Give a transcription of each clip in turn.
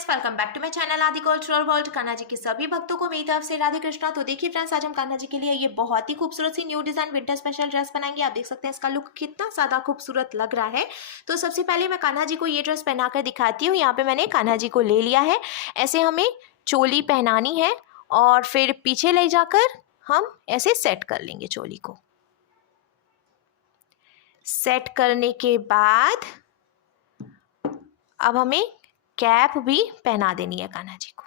Friends, welcome back to my channel Aadi cultural world. Kanha ji के सभी भक्तों को मेरी तरफ से राधे कृष्णा। तो देखिए फ्रेंड्स, आज हम कान्हा जी के लिए ये बहुत ही खूबसूरत सी new design winter special dress बनाएंगे। आप देख सकते हैं इसका लुक कितना ज्यादा खूबसूरत लग रहा है। तो सबसे पहले मैं कान्हा जी को ये ड्रेस पहनाकर दिखाती हूँ। यहाँ पे मैंने कान्हा जी को ले लिया है। ऐसे हमें चोली पहनानी है और फिर पीछे ले जाकर हम ऐसे सेट कर लेंगे। चोली को सेट करने के बाद अब हमें कैप भी पहना देनी है कान्हा जी को।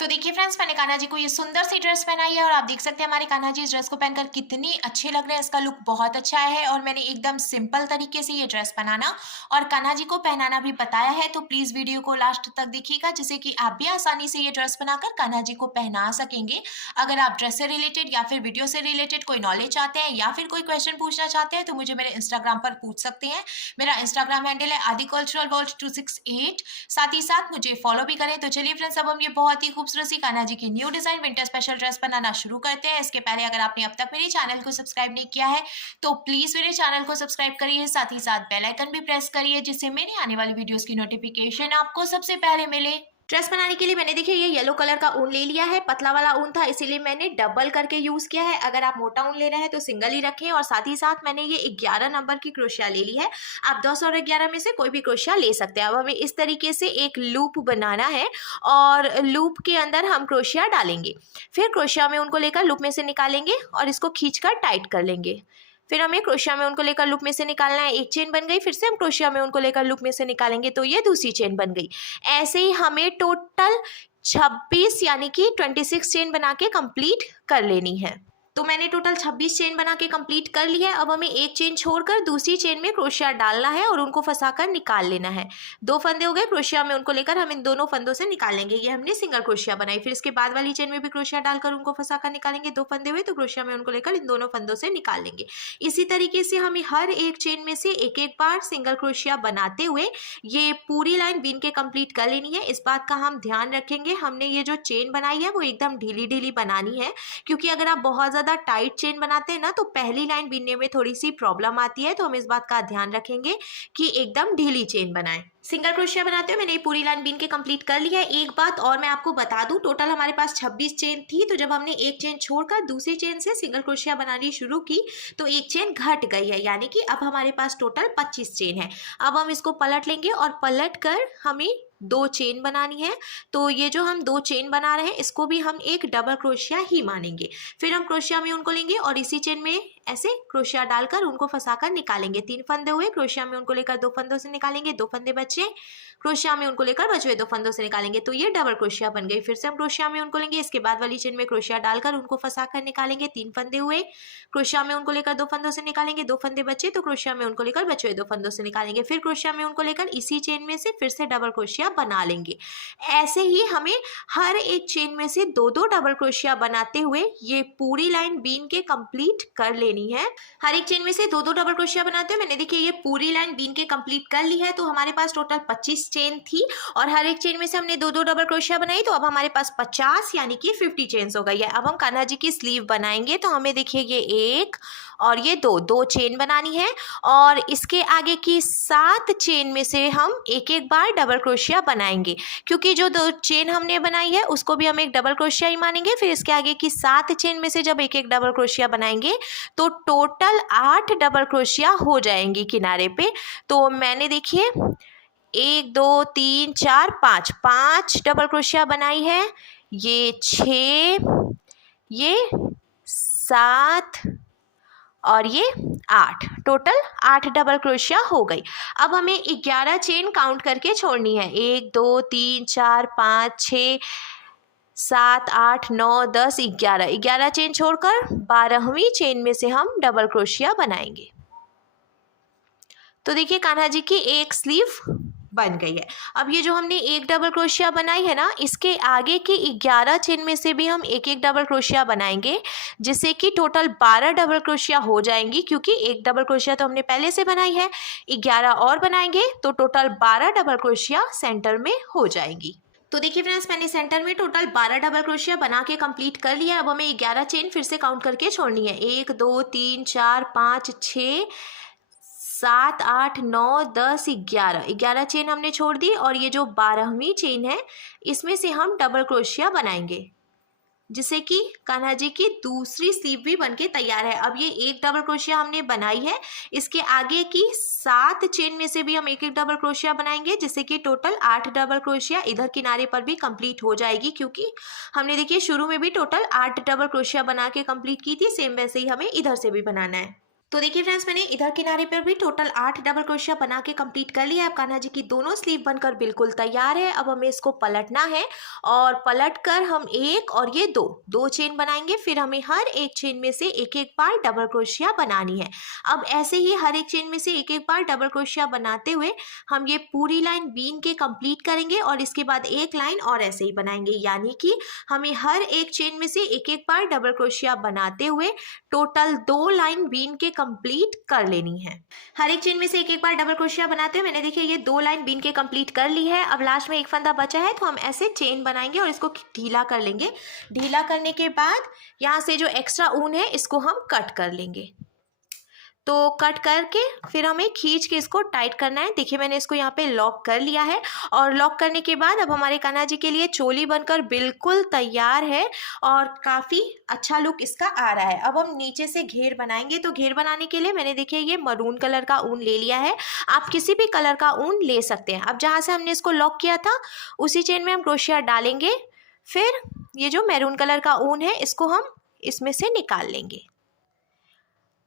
तो देखिए फ्रेंड्स, मैंने कान्हा जी को ये सुंदर सी ड्रेस पहनाई है और आप देख सकते हैं हमारे कान्हा जी इस ड्रेस को पहनकर कितनी अच्छे लग रहे हैं। इसका लुक बहुत अच्छा है और मैंने एकदम सिंपल तरीके से ये ड्रेस बनाना और कान्हा जी को पहनाना भी बताया है। तो प्लीज वीडियो को लास्ट तक देखिएगा, जिससे कि आप भी आसानी से ये ड्रेस बनाकर कान्हा जी को पहना सकेंगे। अगर आप ड्रेस से रिलेटेड या फिर वीडियो से रिलेटेड कोई नॉलेज चाहते हैं या फिर कोई क्वेश्चन पूछना चाहते हैं तो मुझे मेरे इंस्टाग्राम पर पूछ सकते हैं। मेरा इंस्टाग्राम हैंडल है आदि कल्चरल वर्ल्ड 268। साथ ही साथ मुझे फॉलो भी करें। तो चलिए फ्रेंड्स, अब हम ये बहुत ही खूबसूरत सी कान्हा जी की new design winter special dress बनाना शुरू करते हैं। इसके पहले अगर आपने अब तक मेरे चैनल को सब्सक्राइब नहीं किया है तो प्लीज मेरे चैनल को सब्सक्राइब करिए, साथ ही साथ बेल आइकन भी प्रेस करिए, जिससे मेरी आने वाली वीडियोस की नोटिफिकेशन आपको सबसे पहले मिले। ड्रेस बनाने के लिए मैंने देखिए ये येलो कलर का ऊन ले लिया है। पतला वाला ऊन था इसीलिए मैंने डबल करके यूज किया है। अगर आप मोटा ऊन ले रहे हैं तो सिंगल ही रखें। और साथ ही साथ मैंने ये 11 नंबर की क्रोशिया ले ली है। आप 10 और 11 में से कोई भी क्रोशिया ले सकते हैं। अब हमें इस तरीके से एक लूप बनाना है और लूप के अंदर हम क्रोशिया डालेंगे। फिर क्रोशिया में उनको लेकर लूप में से निकालेंगे और इसको खींचकर टाइट कर लेंगे। फिर हमें क्रोशिया में उनको लेकर लूप में से निकालना है। एक चेन बन गई, फिर से हम क्रोशिया में उनको लेकर लूप में से निकालेंगे तो ये दूसरी चेन बन गई। ऐसे ही हमें टोटल 26 यानी कि 26 चेन बना के कंप्लीट कर लेनी है। तो मैंने टोटल 26 चेन बना के कंप्लीट कर ली है। अब हमें एक चेन छोड़कर दूसरी चेन में क्रोशिया डालना है और उनको फंसाकर निकाल लेना है। 2 फंदे हो गए क्रोशिया में, उनको लेकर हम इन दोनों फंदों से निकालेंगे। ये हमने सिंगल क्रोशिया बनाई। फिर इसके बाद वाली चेन में भी क्रोशिया डालकर उनको फंसाकर निकालेंगे। 2 फंदे हुए तो क्रोशिया में उनको लेकर इन दोनों फंदों से निकाल लेंगे। इसी तरीके से हमें हर एक चेन में से एक एक बार सिंगल क्रोशिया बनाते हुए ये पूरी लाइन बीन के कंप्लीट कर लेनी है। इस बात का हम ध्यान रखेंगे, हमने ये जो चेन बनाई है वो एकदम ढीली ढीली बनानी है, क्योंकि अगर आप बहुत ज्यादा टाइट चेन बनाते हैं ना तो पहली लाइन बीनने में थोड़ी सी प्रॉब्लम आती है। तो हम इस बात का ध्यान रखेंगे कि एकदम ढीली चेन बनाएं। सिंगल क्रोशिया बनाते हुए मैंने पूरी लाइन बीन के कंप्लीट कर लिया है। एक बात और मैं आपको बता दूं, टोटल हमारे पास 26 चेन थी। तो जब हमने एक चेन छोड़कर दूसरी चेन से सिंगल क्रोशिया बनानी शुरू की तो एक चेन घट गई है, यानी कि अब हमारे पास टोटल 25 चेन है। अब हम इसको पलट लेंगे और पलट कर हमें 2 चेन बनानी है। तो ये जो हम 2 चेन बना रहे हैं इसको भी हम एक डबल क्रोशिया ही मानेंगे। फिर हम क्रोशिया में उनको लेंगे और इसी चेन में ऐसे क्रोशिया डालकर उनको फंसाकर निकालेंगे। 3 फंदे हुए, क्रोशिया में उनको लेकर 2 फंदों से निकालेंगे। 2 फंदे बचे, क्रोशिया में उनको लेकर बचे हुए 2 फंदों से निकालेंगे। तो ये डबल क्रोशिया बन गई। फिर से हम क्रोशिया में उनको लेंगे, इसके बाद वाली चेन में क्रोशिया डालकर उनको फंसाकर निकालेंगे। 3 फंदे हुए, क्रोशिया में उनको लेकर 2 फंदों से निकालेंगे। 2 फंदे बचे तो क्रोशिया में उनको लेकर बचे हुए 2 फंदों से निकालेंगे। फिर क्रोशिया में उनको लेकर इसी चेन में से फिर से डबल क्रोशिया बना लेंगे। ऐसे ही हमें हर एक चेन में से 2-2 डबल क्रोशिया बनाते हुए ये पूरी लाइन बीन के कंप्लीट कर लेनी है। हर एक चेन में से 2-2 डबल क्रोशिया बनाते हुए मैंने देखिए ये पूरी लाइन बीन के कंप्लीट कर ली है। तो हमारे पास टोटल 25 चेन थी और हर एक चेन में से हमने 2-2 डबल क्रोशिया बनाई। तो अब हमारे पास 50 यानी कि 50 चेन्स हो गई है। अब हम कान्हा जी की स्लीव बनाएंगे। तो हमें देखिए ये 1 और ये 2 चेन बनानी है और इसके आगे की 7 चेन में से हम एक एक बार डबल क्रोशिया बनाएंगे, क्योंकि जो 2 चेन हमने बनाई है उसको भी हम एक डबल क्रोशिया ही मानेंगे। फिर इसके आगे की 7 चेन में से जब एक एक डबल क्रोशिया बनाएंगे तो टोटल 8 डबल क्रोशिया हो जाएंगी किनारे पे। तो मैंने देखिए 1 2 3 4 5 डबल क्रोशिया बनाई है। ये 6, ये 7 और ये 8, टोटल 8 डबल क्रोशिया हो गई। अब हमें 11 चेन काउंट करके छोड़नी है। 1 2 3 4 5 6 7 8 9 10 11 चेन छोड़कर 12वीं चेन में से हम डबल क्रोशिया बनाएंगे। तो देखिए कान्हा जी की एक स्लीव बन गई है। अब ये जो हमने एक डबल क्रोशिया बनाई है ना, इसके आगे की 11 चेन में से भी हम एक एक डबल क्रोशिया बनाएंगे, जिससे कि टोटल 12 डबल क्रोशिया हो जाएंगी। क्योंकि एक डबल क्रोशिया तो हमने पहले से बनाई है, 11 और बनाएंगे तो टोटल 12 डबल क्रोशिया सेंटर में हो जाएंगी। तो देखिए फ्रेंड्स, मैंने सेंटर में टोटल 12 डबल क्रोशिया बना के कंप्लीट कर लिया है। अब हमें 11 चेन फिर से काउंट करके छोड़नी है। 1 2 3 4 5 6 7, 8, 9, 10, 11 चेन हमने छोड़ दी और ये जो 12वीं चेन है इसमें से हम डबल क्रोशिया बनाएंगे, जिससे कि कान्हा जी की दूसरी स्लीव भी बनके तैयार है। अब ये एक डबल क्रोशिया हमने बनाई है, इसके आगे की 7 चेन में से भी हम एक एक डबल क्रोशिया बनाएंगे, जिससे कि टोटल 8 डबल क्रोशिया इधर किनारे पर भी कंप्लीट हो जाएगी, क्योंकि हमने देखिए शुरू में भी टोटल 8 डबल क्रोशिया बना के कंप्लीट की थी। सेम वैसे ही हमें इधर से भी बनाना है। तो देखिए फ्रेंड्स, मैंने इधर किनारे पर भी टोटल 8 डबल क्रोशिया बना के कंप्लीट कर लिया है। अब कान्हा जी की दोनों स्लीव बनकर बिल्कुल तैयार है। अब हमें इसको पलटना है और पलटकर हम एक और ये दो चेन बनाएंगे। फिर हमें हर एक चेन में से एक एक बार डबल क्रोशिया बनानी है। अब ऐसे ही हर एक चेन में से एक एक बार डबल क्रोशिया बनाते हुए हम ये पूरी लाइन बीन के कंप्लीट करेंगे और इसके बाद एक लाइन और ऐसे ही बनाएंगे, यानी कि हमें हर एक चेन में से एक एक बार डबल क्रोशिया बनाते हुए टोटल 2 लाइन बीन के कंप्लीट कर लेनी है। हर एक चेन में से एक एक बार डबल क्रोशिया बनाते हुए मैंने देखिए ये 2 लाइन बीन के कंप्लीट कर ली है। अब लास्ट में एक फंदा बचा है, तो हम ऐसे चेन बनाएंगे और इसको ढीला कर लेंगे। ढीला करने के बाद यहाँ से जो एक्स्ट्रा ऊन है इसको हम कट कर लेंगे। तो कट करके फिर हमें खींच के इसको टाइट करना है। देखिए मैंने इसको यहाँ पे लॉक कर लिया है और लॉक करने के बाद अब हमारे कान्हा जी के लिए चोली बनकर बिल्कुल तैयार है और काफ़ी अच्छा लुक इसका आ रहा है। अब हम नीचे से घेर बनाएंगे। तो घेर बनाने के लिए मैंने देखिए ये मरून कलर का ऊन ले लिया है। आप किसी भी कलर का ऊन ले सकते हैं। अब जहाँ से हमने इसको लॉक किया था उसी चेन में हम क्रोशिया डालेंगे। फिर ये जो मैरून कलर का ऊन है इसको हम इसमें से निकाल लेंगे।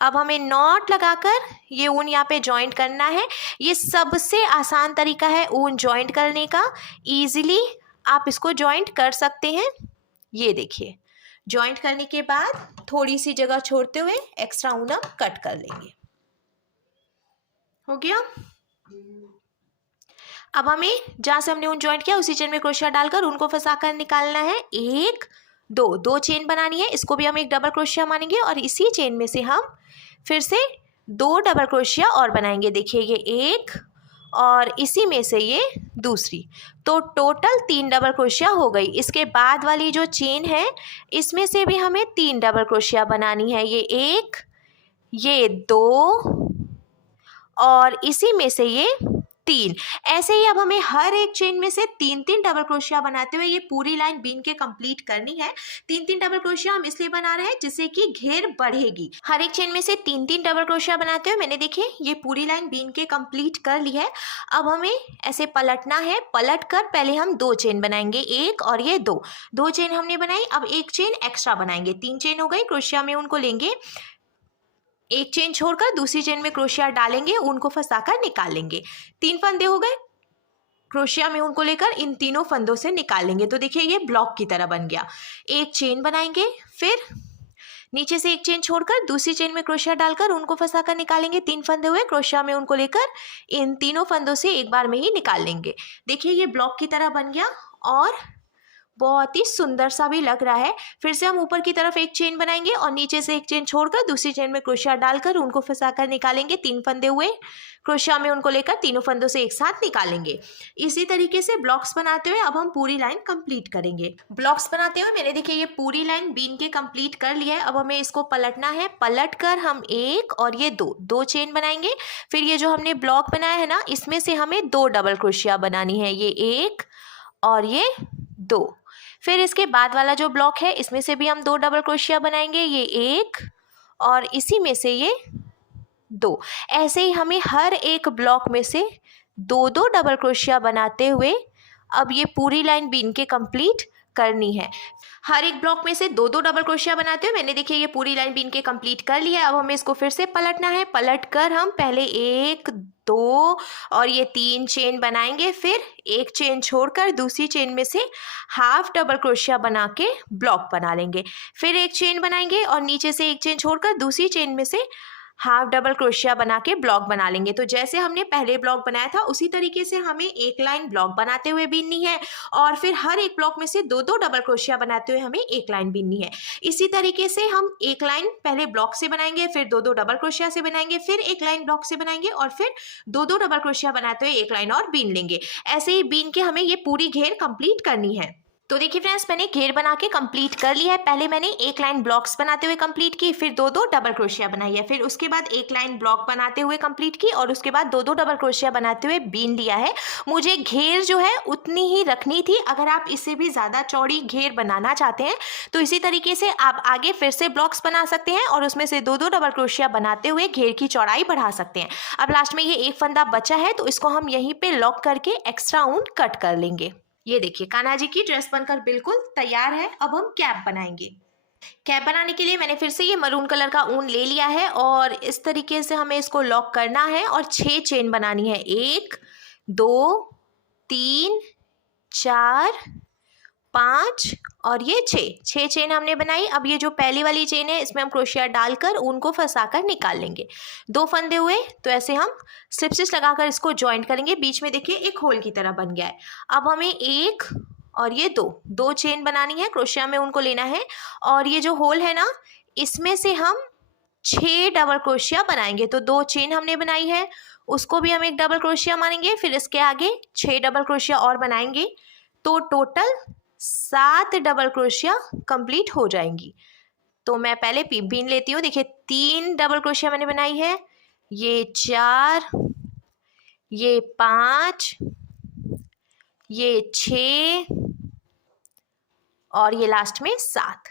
अब हमें नॉट लगाकर ये ऊन यहाँ पे जॉइंट करना है। ये सबसे आसान तरीका है ऊन जॉइंट करने का। इजीली आप इसको जॉइंट कर सकते हैं। ये देखिए, जॉइंट करने के बाद थोड़ी सी जगह छोड़ते हुए एक्स्ट्रा ऊन हम कट कर लेंगे। हो गया। अब हमें जहाँ से हमने ऊन जॉइंट किया उसी चेन में क्रोशिया डालकर ऊन को फंसाकर निकालना है। 1, 2 चेन बनानी है। इसको भी हम एक डबल क्रोशिया मानेंगे और इसी चेन में से हम फिर से 2 डबल क्रोशिया और बनाएंगे। देखिए ये एक और इसी में से ये दूसरी, तो टोटल 3 डबल क्रोशिया हो गई। इसके बाद वाली जो चेन है इसमें से भी हमें 3 डबल क्रोशिया बनानी है। ये 1, ये 2 और इसी में से ये 3। ऐसे ही अब हमें हर एक चेन में से 3-3 डबल क्रोशिया बनाते हुए ये पूरी लाइन बीन के कंप्लीट करनी है। 3-3 डबल क्रोशिया हम इसलिए बना रहे हैं जिससे कि घेर बढ़ेगी। हर एक चेन में से 3-3 डबल क्रोशिया बनाते हुए मैंने देखिए ये पूरी लाइन बीन के कंप्लीट कर ली है। अब हमें ऐसे पलटना है। पलट कर पहले हम 2 चेन बनाएंगे, 1 और ये 2 चेन हमने बनाई। अब एक चेन एक्स्ट्रा बनाएंगे। 3 चेन हो गई। क्रोशिया में उनको लेंगे, एक चेन छोड़कर दूसरी चेन में क्रोशिया डालेंगे, ऊन को फंसाकर निकाल लेंगे। 3 फंदे हो गए। क्रोशिया में ऊन को लेकर इन तीनों फंदों से निकाल लेंगे। तो देखिए ये ब्लॉक की तरह बन गया। एक चेन बनाएंगे, फिर नीचे से एक चेन छोड़कर दूसरी चेन में क्रोशिया डालकर ऊन को फंसाकर निकालेंगे। 3 फंदे हुए। क्रोशिया में ऊन को लेकर इन तीनों फंदों से एक बार में ही निकाल लेंगे। देखिए ये ब्लॉक की तरह बन गया और बहुत ही सुंदर सा भी लग रहा है। फिर से हम ऊपर की तरफ एक चेन बनाएंगे और नीचे से एक चेन छोड़कर दूसरी चेन में क्रोशिया डालकर उनको फंसाकर निकालेंगे। 3 फंदे हुए। क्रोशिया में उनको लेकर तीनों फंदों से एक साथ निकालेंगे। इसी तरीके से ब्लॉक्स बनाते हुए अब हम पूरी लाइन कंप्लीट करेंगे। ब्लॉक्स बनाते हुए मैंने देखिए ये पूरी लाइन बीन के कंप्लीट कर लिया है। अब हमें इसको पलटना है। पलट कर हम 1 और ये 2 चेन बनाएंगे। फिर ये जो हमने ब्लॉक बनाया है ना, इसमें से हमें 2 डबल क्रोशिया बनानी है। ये 1 और ये 2। फिर इसके बाद वाला जो ब्लॉक है इसमें से भी हम 2 डबल क्रोशिया बनाएंगे। ये 1 और इसी में से ये 2। ऐसे ही हमें हर एक ब्लॉक में से 2-2 डबल क्रोशिया बनाते हुए अब ये पूरी लाइन बीन के कंप्लीट करनी है। हर एक ब्लॉक में से 2-2 डबल क्रोशिया बनाते हुए मैंने देखिए ये पूरी लाइन बीन के कंप्लीट कर ली है। अब हमें इसको फिर से पलटना है। पलट कर हम पहले 1, 2 और ये 3 चेन बनाएंगे। फिर एक चेन छोड़कर दूसरी चेन में से हाफ डबल क्रोशिया बना के ब्लॉक बना लेंगे। फिर एक चेन बनाएंगे और नीचे से एक चेन छोड़कर दूसरी चेन में से हाफ डबल क्रोशिया बना के ब्लॉक बना लेंगे। तो जैसे हमने पहले ब्लॉक बनाया था उसी तरीके से हमें एक लाइन ब्लॉक बनाते हुए बीननी है और फिर हर एक ब्लॉक में से 2-2 डबल क्रोशिया बनाते हुए हमें एक लाइन बीननी है। इसी तरीके से हम एक लाइन पहले ब्लॉक से बनाएंगे, फिर 2-2 डबल क्रोशिया से बनाएंगे, फिर एक लाइन ब्लॉक से बनाएंगे और फिर 2-2 डबल क्रोशिया बनाते हुए एक लाइन और बीन लेंगे। ऐसे ही बीन के हमें ये पूरी घेर कंप्लीट करनी है। तो देखिए फ्रेंड्स, मैंने घेर बना के कंप्लीट कर लिया है। पहले मैंने एक लाइन ब्लॉक्स बनाते हुए कंप्लीट की, फिर दो दो डबल क्रोशिया बनाई है, फिर उसके बाद एक लाइन ब्लॉक बनाते हुए कंप्लीट की और उसके बाद दो दो डबल क्रोशिया बनाते हुए बीन लिया है। मुझे घेर जो है उतनी ही रखनी थी। अगर आप इससे भी ज़्यादा चौड़ी घेर बनाना चाहते हैं तो इसी तरीके से आप आगे फिर से ब्लॉक्स बना सकते हैं और उसमें से दो दो डबल क्रोशिया बनाते हुए घेर की चौड़ाई बढ़ा सकते हैं। अब लास्ट में ये एक फंदा बचा है तो इसको हम यहीं पे लॉक करके एक्स्ट्रा ऊन कट कर लेंगे। ये देखिए, कान्हा जी की ड्रेस बनकर बिल्कुल तैयार है। अब हम कैप बनाएंगे। कैप बनाने के लिए मैंने फिर से ये मरून कलर का ऊन ले लिया है और इस तरीके से हमें इसको लॉक करना है और 6 चेन बनानी है। 1 2 3 4 5 और ये 6 चेन हमने बनाई। अब ये जो पहली वाली चेन है इसमें हम क्रोशिया डालकर ऊन को फंसाकर निकाल लेंगे। 2 फंदे हुए तो ऐसे हम स्लिप स्टिच लगाकर इसको जॉइंट करेंगे। बीच में देखिए एक होल की तरह बन गया है। अब हमें 1 और ये 2 चेन बनानी है। क्रोशिया में उनको लेना है और ये जो होल है ना, इसमें से हम 6 डबल क्रोशिया बनाएंगे। तो 2 चेन हमने बनाई है, उसको भी हम एक डबल क्रोशिया मानेंगे, फिर इसके आगे 6 डबल क्रोशिया और बनाएंगे तो टोटल 7 डबल क्रोशिया कंप्लीट हो जाएंगी। तो मैं पहले बीन लेती हूँ। देखिए 3 डबल क्रोशिया मैंने बनाई है, ये 4, ये 5, ये 6 और ये लास्ट में 7।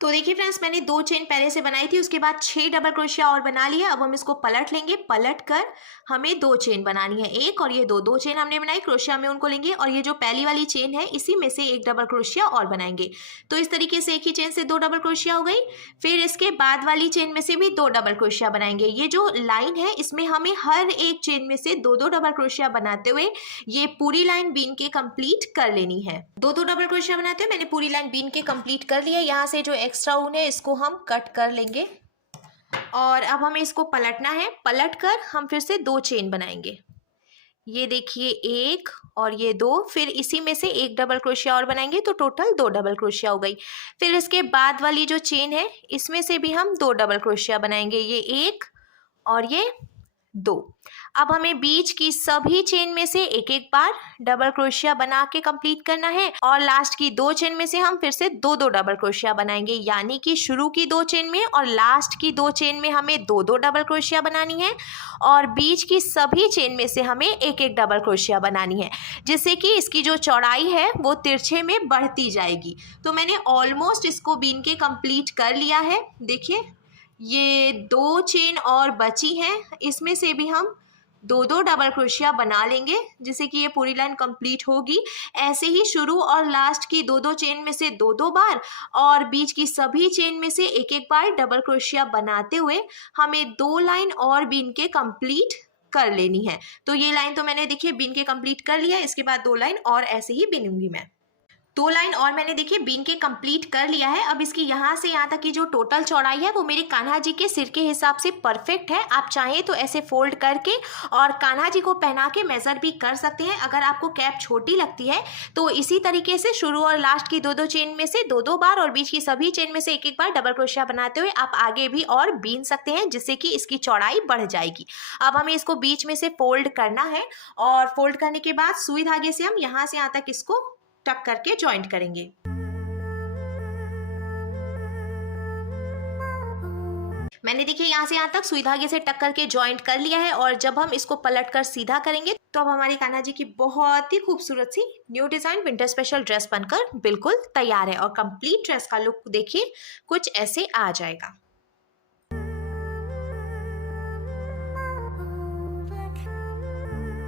तो देखिए फ्रेंड्स, मैंने 2 चेन पहले से बनाई थी, उसके बाद 6 डबल क्रोशिया और बना लिया। अब हम इसको पलट लेंगे। पलट कर हमें 2 चेन बनानी है, 1 और ये 2 चेन हमने बनाई। क्रोशिया में उनको लेंगे और ये जो पहली वाली चेन है इसी में से एक डबल क्रोशिया और बनाएंगे। तो इस तरीके से एक ही चेन से 2 डबल क्रोशिया हो गई। फिर इसके बाद वाली चेन में से भी 2 डबल क्रोशिया बनाएंगे। ये जो लाइन है इसमें हमें हर एक चेन में से 2 डबल क्रोशिया बनाते हुए ये पूरी लाइन बीन के कंप्लीट कर लेनी है। 2 डबल क्रोशिया बनाते हुए मैंने पूरी लाइन बीन के कंप्लीट कर लिया। यहाँ से जो एक्स्ट्रा ऊन है इसको हम कट कर लेंगे और अब हमें इसको पलटना है। पलट कर हम फिर से 2 चेन बनाएंगे। ये देखिए 1 और ये 2, फिर इसी में से एक डबल क्रोशिया और बनाएंगे तो टोटल 2 डबल क्रोशिया हो गई। फिर इसके बाद वाली जो चेन है इसमें से भी हम 2 डबल क्रोशिया बनाएंगे, ये 1 और ये 2। अब हमें बीच की सभी चेन में से एक एक बार डबल क्रोशिया बना के कंप्लीट करना है और लास्ट की 2 चेन में से हम फिर से 2 डबल क्रोशिया बनाएंगे। यानी कि शुरू की 2 चेन में और लास्ट की 2 चेन में हमें 2 डबल क्रोशिया बनानी है और बीच की सभी चेन में से हमें एक एक डबल क्रोशिया बनानी है, जिससे कि इसकी जो चौड़ाई है वो तिरछे में बढ़ती जाएगी। तो मैंने ऑलमोस्ट इसको बीन के कंप्लीट कर लिया है। देखिए ये 2 चेन और बची हैं, इसमें से भी हम 2 डबल क्रोशिया बना लेंगे जिससे कि ये पूरी लाइन कंप्लीट होगी। ऐसे ही शुरू और लास्ट की 2 चेन में से 2 बार और बीच की सभी चेन में से एक एक बार डबल क्रोशिया बनाते हुए हमें 2 लाइन और बीन के कंप्लीट कर लेनी है। तो ये लाइन तो मैंने देखिए बीन के कंप्लीट कर लिया है। इसके बाद 2 लाइन और ऐसे ही बीनूंगी मैं। 2 लाइन और मैंने देखिए बीन के कंप्लीट कर लिया है। अब इसकी यहाँ से यहाँ तक की जो टोटल चौड़ाई है वो मेरे कान्हा जी के सिर के हिसाब से परफेक्ट है। आप चाहें तो ऐसे फोल्ड करके और कान्हा जी को पहना के मेजर भी कर सकते हैं। अगर आपको कैप छोटी लगती है तो इसी तरीके से शुरू और लास्ट की 2 चेन में से 2 बार और बीच की सभी चेन में से एक एक बार डबल क्रोशिया बनाते हुए आप आगे भी और बीन सकते हैं, जिससे कि इसकी चौड़ाई बढ़ जाएगी। अब हमें इसको बीच में से फोल्ड करना है और फोल्ड करने के बाद सुई धागे से हम यहाँ से यहाँ तक इसको टक करके जॉइंट करेंगे। मैंने देखिए यहाँ से यहाँ तक सुई धागे से टक करके जॉइंट कर लिया है और जब हम इसको पलट कर सीधा करेंगे तो अब हमारी कान्हा जी की बहुत ही खूबसूरत सी new design winter special dress बनकर बिल्कुल तैयार है और कंप्लीट ड्रेस का लुक देखिए कुछ ऐसे आ जाएगा।